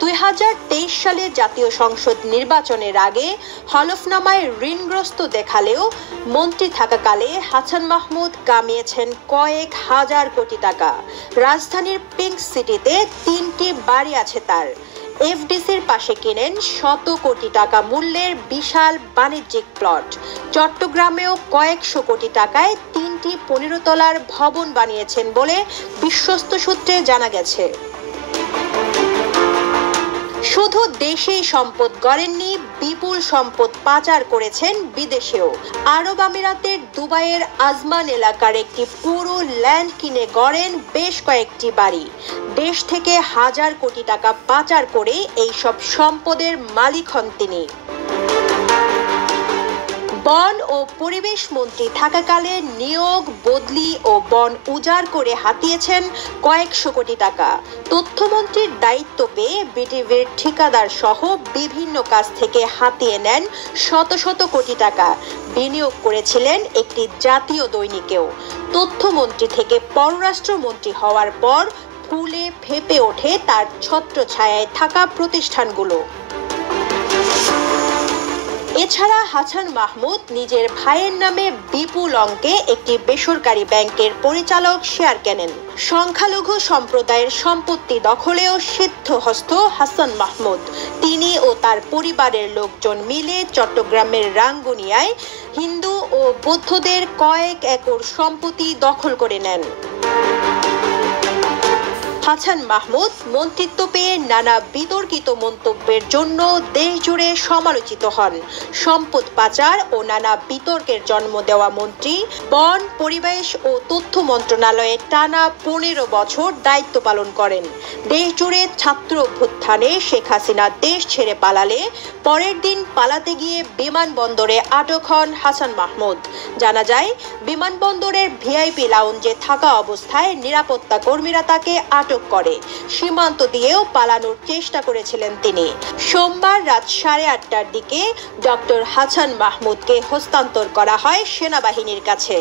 2023 সালে জাতীয় সংসদ নির্বাচনের আগে হলফনামায় ঋণগ্রস্ত দেখালেও মন্ত্রী থাকাকালে হাসান মাহমুদ কামিয়েছেন কয়েক হাজার কোটি টাকা। রাজধানীর পিঙ্ক সিটিতে 3টি বাড়ি আছে তার। এফডিসির পাশে কিনেন শত কোটি টাকা মূল্যের বিশাল বাণিজ্যিক প্লট। চট্টগ্রামেও কয়েকশো কোটি টাকায় 3টি 15 তলার ভবন বানিয়েছেন বলে বিশ্বস্ত সূত্রে জানা গেছে। শুধু দেশেই সম্পদ গড়েননি, বিপুল সম্পদ পাচার করেছেন বিদেশেও। আরব আমিরাতের দুবাইয়ের আজমান এলাকার একটি পুরো ল্যান্ড কিনে গড়েন বেশ কয়েকটি বাড়ি। দেশ থেকে হাজার কোটি টাকা পাচার করে এইসব সম্পদের মালিক হন তিনি। বন ও পরিবেশ মন্ত্রী থাকাকালে নিয়োগ, বদলি ও বন উজাড় করে হাতিয়েছেন কয়েকশো কোটি টাকা। তথ্যমন্ত্রীর দায়িত্ব পেয়ে বিটিভির ঠিকাদার সহ বিভিন্ন কাজ থেকে হাতিয়ে নেন শত শত কোটি টাকা। বিনিয়োগ করেছিলেন একটি জাতীয় দৈনিকেও। তথ্যমন্ত্রী থেকে পররাষ্ট্রমন্ত্রী হওয়ার পর ফুলে ফেঁপে ওঠে তার ছত্রছায়ায় থাকা প্রতিষ্ঠানগুলো। এছাড়া হাসান মাহমুদ নিজের ভাইয়ের নামে বিপুল অঙ্কে একটি বেসরকারি ব্যাংকের পরিচালক শেয়ার কেনেন। সংখ্যালঘু সম্প্রদায়ের সম্পত্তি দখলেও সিদ্ধহস্ত হাসান মাহমুদ। তিনি ও তার পরিবারের লোকজন মিলে চট্টগ্রামের রাঙ্গুনিয়ায় হিন্দু ও বৌদ্ধদের কয়েক একর সম্পত্তি দখল করে নেন। হাসান মাহমুদ মন্ত্রিত্ব পেয়ে নানা বিতর্কিত মন্তব্যের জন্য দেশজুড়ে সমালোচিত হন। সম্পদ পাচার ও নানা বিতর্কের জন্ম দেওয়া মন্ত্রী বন, পরিবেশ ও তথ্য মন্ত্রণালয়ে টানা 15 বছর দায়িত্ব পালন করেন। দেশজুড়ে ছাত্র অভ্যুত্থানে শেখ হাসিনা দেশ ছেড়ে পালালে পরের দিন পালাতে গিয়ে বিমানবন্দরে আটক হন হাসান মাহমুদ। জানা যায়, বিমানবন্দরের ভিআইপি লাউঞ্জে থাকা অবস্থায় নিরাপত্তা কর্মীরা তাকে আটক করে। সীমান্ত দিয়েও পালানোর চেষ্টা করেছিলেন তিনি। সোমবার রাত 8:30টার দিকে ডক্টর হাসান মাহমুদকে হস্তান্তর করা হয় সেনাবাহিনীর কাছে।